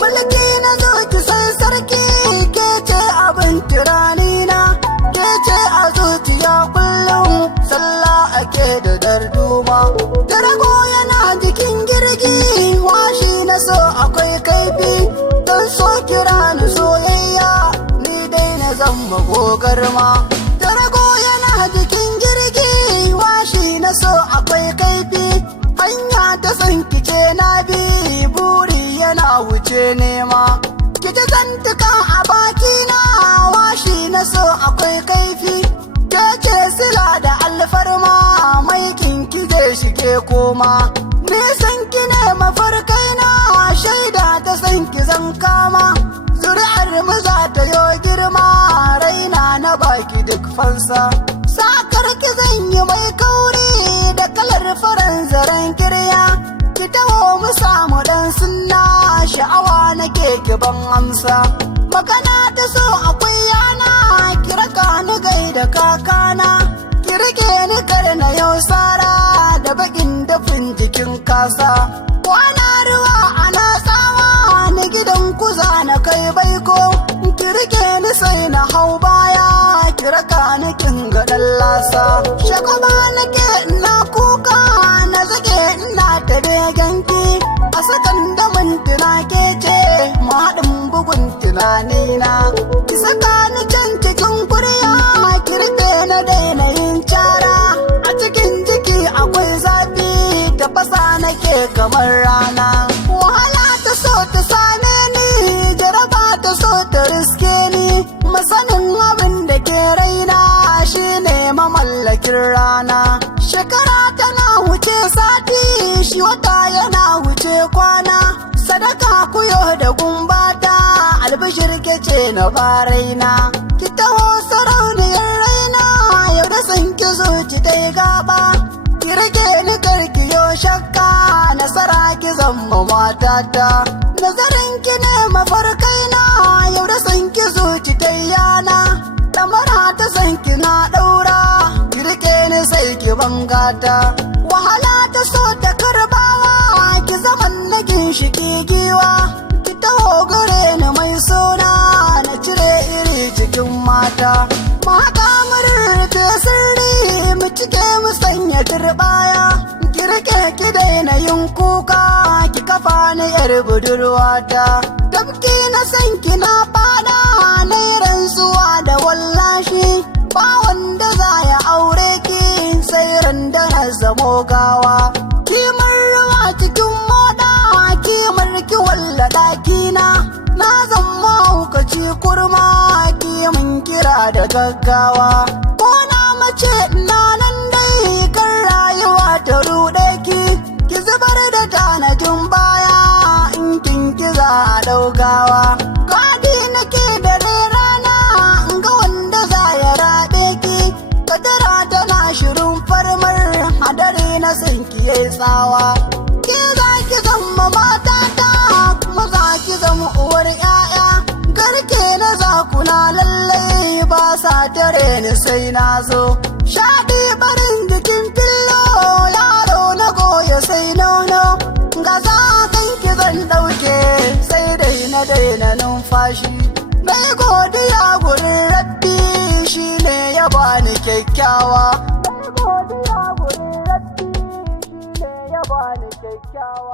Mulki na zo ki sai sarki, ke ce abin tiranina, ke ce a zuciya kullum sallah ake da darduma. Darago yana jikin girgi, washi na so akwai kaifi, don so kira ni soyayya, ni dai na zama gogarma. Darago yana jikin girgi, washi na so akwai kaifi, hanya ta san kice na bi, buri yana wuce nema. Kiji zantuka a bakina, washi na so akwai kaifi, ke ce sila da alfarma, maikin kije shige koma. Nisan ki ne mafarkaina, shaida ta san ki zan kama, zuri'ar mu za ta yo girma, raina na baki duk fansa. Sakar ki zan yi mai kauri da kalar faran zaren kirya, ki taho mu samu dan sunna, sha'awa nake ki ban amsa. Magana ta so akwai yana, ki raka ni gaida kakana, ki rike ni kar na yau sara, da bakin dafin jikin kasa. Kwana ruwa ana tsawa, ni gidan kuza na kai baiko, ki rike ni sai na hau baya, ki raka ni kin ga dan lasa. Shagaba nake ina kuka, na zage ina ta beganki, a sakan da mintuna ke ce mahaɗin bugun tunanina. Ki saka ni can cikin kurya, ki rufe na daina yin cara, a cikin jiki akwai zafi, tafasa nake kamar rana. Wahala ta so ta same ni, jaraba ta so ta riske ni, masanin abin da ke raina shine mamallakin rana. Shekara tana wuce sati, shi wata yana wuce kwana, sadaka kuyo da gumbata, albishir ke ce na faraina. Ki taho sarauniyar raina, yau da san ki zuci dai gaba, ki rage ni karki yo shakka, nasara ki zama matata. Nazarin ki ne mafarkaina, yau da san ki zuci dai yana, damara ta san ki na daura, ki rike ni sai ki bangata. Wahala ta so ta karbawa, ki zaman na ginshiki giwa, ki taho gare ni mai suna, na cire iri cikin mata. Mata murrufe sirri, mu cike mu sanya turbaya, ki rike ki daina yin kuka, ki kafa ni yar budurwata. Tafki na san ki na fada, na yi rantsuwa da wallashi, ba wanda za ya aure ki sai randa na zamo gawa. Kimar ruwa cikin moda, kimar ki walla ɗakina, na zama hukaci kurma, kimin kira da gaggawa. Ko na mace na nan dai, kan rayuwa ta ruɗe ki zubar da tanajin baya, in kin kiza a ɗaugawa. Gadi nake da rana, in ga wanda za ya raɗe ki, kadara tana shirin farmar, hadari na san ki yayi tsawa. Ki za ki zama matata, kuma za ki zama uwar 'ya'ya, garke na zakuna lallai ba sa tare ni sai na zo. Shaɗi barin jikin fillo, yaro na goya sai nono, ga za kan ki zan ɗauke sai dai na daina numfashi. Mai godiya gurin rabbi, shi ne ya bani kyakkyawa. Mai godiya gurin rabbi, shi ne ya bani kyakkyawa.